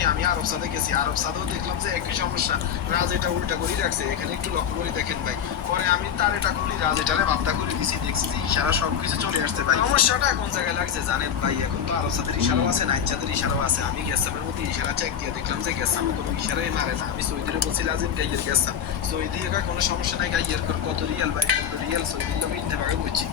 পরে আমি আরব সাদে গেছি। আরব সাদেও দেখলাম যে একই সমস্যা। রাজ এটা উল্টা করে রাখছে। এখানে একটু লক্ষ্য করে দেখেন ভাই। পরে আমি তার এটা করি রাজ এটারে বাপটা করে দিছি। দেখছি ইশারা সব কিছু চলে আসছে ভাই। সমস্যাটা কোন জায়গায় লাগছে জানেন ভাই? এখন তো আরব সাদের ইশারাও আছে নাইন চাঁদের ইশারাও আছে। আমি গ্যাসামের মধ্যে ইশারা চেক দিয়ে দেখলাম যে গ্যাসামে কোনো ইশারাই মারে না। আমি সৌদিরে বলছিলাম যে গাইয়ের গ্যাসাম। সৌদি একা কোনো সমস্যা নাই গাইয়ের কত রিয়াল ভাই? কত রিয়াল? সৌদির লোক ইনতে ভাগে বুঝছি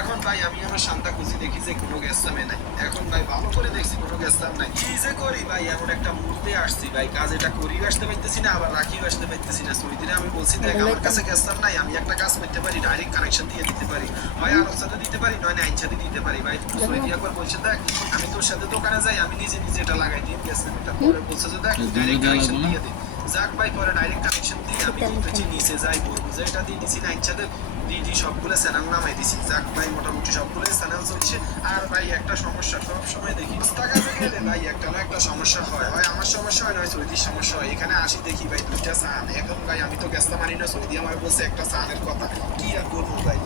এখন ভাই আমি আমার শান্তা খুঁজি দেখি যে কোনো গ্যাসামে নাই। এখন ভাই ভালো করে দেখছি গ্যাসাম নাই। কি যে করি ভাই এমন একটা মুহূর্তে আসছি ভাই কাজ এটা করিও আসতে পারতেছি না আবার রাখিও আসতে পারতেছি না। সৌদিরে আমি বলছি দেখ আমার কাছে গ্যাসাম নাই আমি একটা কাজ করতে পারি ডাইরেক্ট কানেকশন দিয়ে দিতে পারি। ভাই আরব সাথে দিতে পারি নয় আইন সাথে দিতে পারি ভাই। সৌদি একবার বলছে দেখ আমি তোর সাথে দোকানে যাই আমি নিজে নিজে এটা লাগাই দিই গ্যাসাম এটা পরে বলছে যে দেখ ডাইরেক্ট কানেকশন দিয়ে দে যাক ভাই পরে ডাইরেক্ট কানেকশন দিয়ে আমি বলতেছি নিচে যাই বলব যে এটা দিয়ে দিছি নাইন সাথে দিয়ে সবগুলো চ্যানেল নামাই দিছি। যাক ভাই মোটামুটি সবগুলো চ্যানেল চলছে। আর ভাই একটা সমস্যা সব সময় দেখি টাকা গেলে ভাই একটা না একটা সমস্যা হয়। হয় আমার সমস্যা হয় নয় সৌদির সমস্যা হয়। এখানে আসি দেখি ভাই দুইটা চান। এখন ভাই আমি তো গেছতে মানি না সৌদি আমার বলছে একটা চানের কথা। কি আর করব ভাই?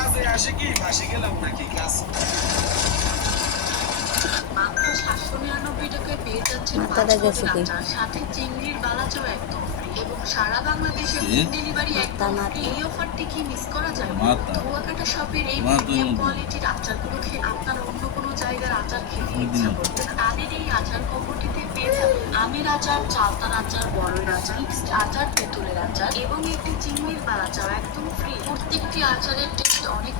আজ আসে কি? বাসে গেলাম নাকি? ক্লাস টাকায় পেয়ে যাচ্ছেন গেছে কি? সাথে চিংড়ির বালাচাও একদম এবং সারা বাংলাদেশে হোম ডেলিভারি একদম এই অফারটি কি মিস করা যায়। ধোয়াকাটা শপের এই প্রিমিয়াম কোয়ালিটির আচারগুলো খেয়ে আপনার অন্য কোনো জায়গার আচার খেতে তাদের এই আচার কম্বোটিতে পেয়ে যাবেন আমের আচার চালতার আচার বড়ের আচার আচার তেঁতুলের আচার এবং একটি চিংড়ির বালাচাও একদম প্রত্যেকটি আচারের টেস্ট অনেক